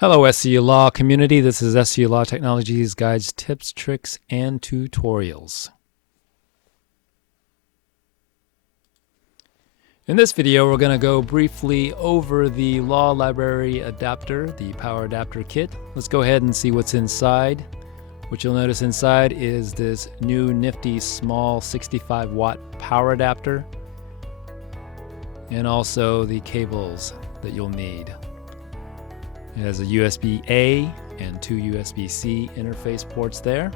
Hello, SCU Law community. This is SCU Law Technologies Guides, Tips, Tricks, and Tutorials. In this video, we're going to go briefly over the Law Library adapter, the power adapter kit. Let's go ahead and see what's inside. What you'll notice inside is this new nifty small 65 watt power adapter, and also the cables that you'll need. It has a USB-A and two USB-C interface ports there.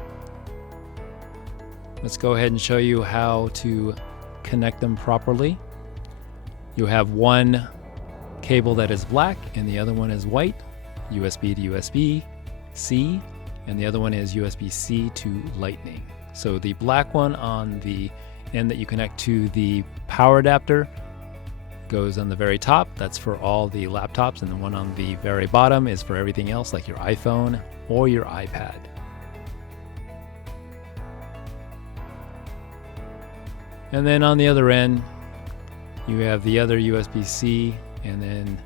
Let's go ahead and show you how to connect them properly. You have one cable that is black and the other one is white, USB to USB-C, and the other one is USB-C to Lightning. So the black one on the end that you connect to the power adapter goes on the very top. That's for all the laptops, and the one on the very bottom is for everything else, like your iPhone or your iPad. And then on the other end, you have the other USB-C, and then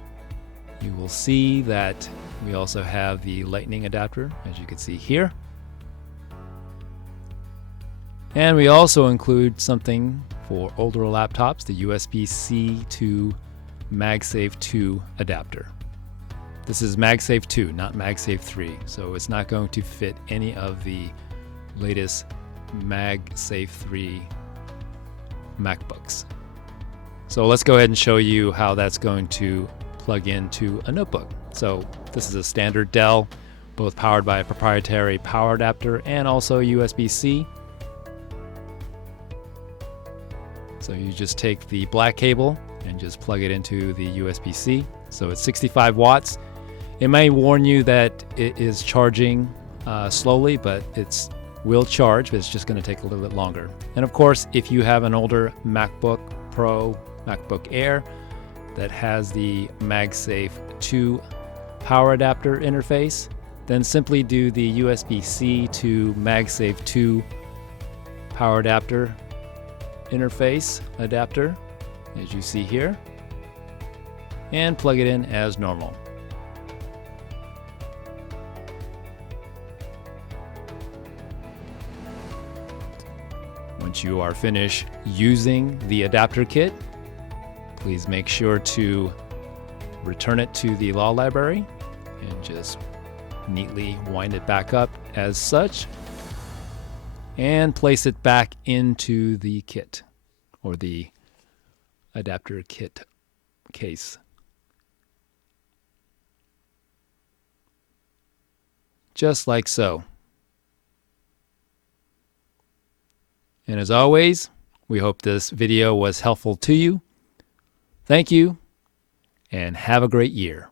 you will see that we also have the Lightning adapter, as you can see here. And we also include something for older laptops, the USB-C to MagSafe 2 adapter. This is MagSafe 2, not MagSafe 3, so it's not going to fit any of the latest MagSafe 3 MacBooks. So let's go ahead and show you how that's going to plug into a notebook. So this is a standard Dell, both powered by a proprietary power adapter and also USB-C. So you just take the black cable and just plug it into the USB-C. So it's 65 watts. It may warn you that it is charging slowly, but it will charge, but it's just going to take a little bit longer. And of course, if you have an older MacBook Pro, MacBook Air that has the MagSafe 2 power adapter interface, then simply do the USB-C to MagSafe 2 power adapter interface adapter, as you see here, and plug it in as normal. Once you are finished using the adapter kit, please make sure to return it to the law library and just neatly wind it back up as such, and place it back into the kit, or the adapter kit case. Just like so. And as always, we hope this video was helpful to you. Thank you, and have a great year.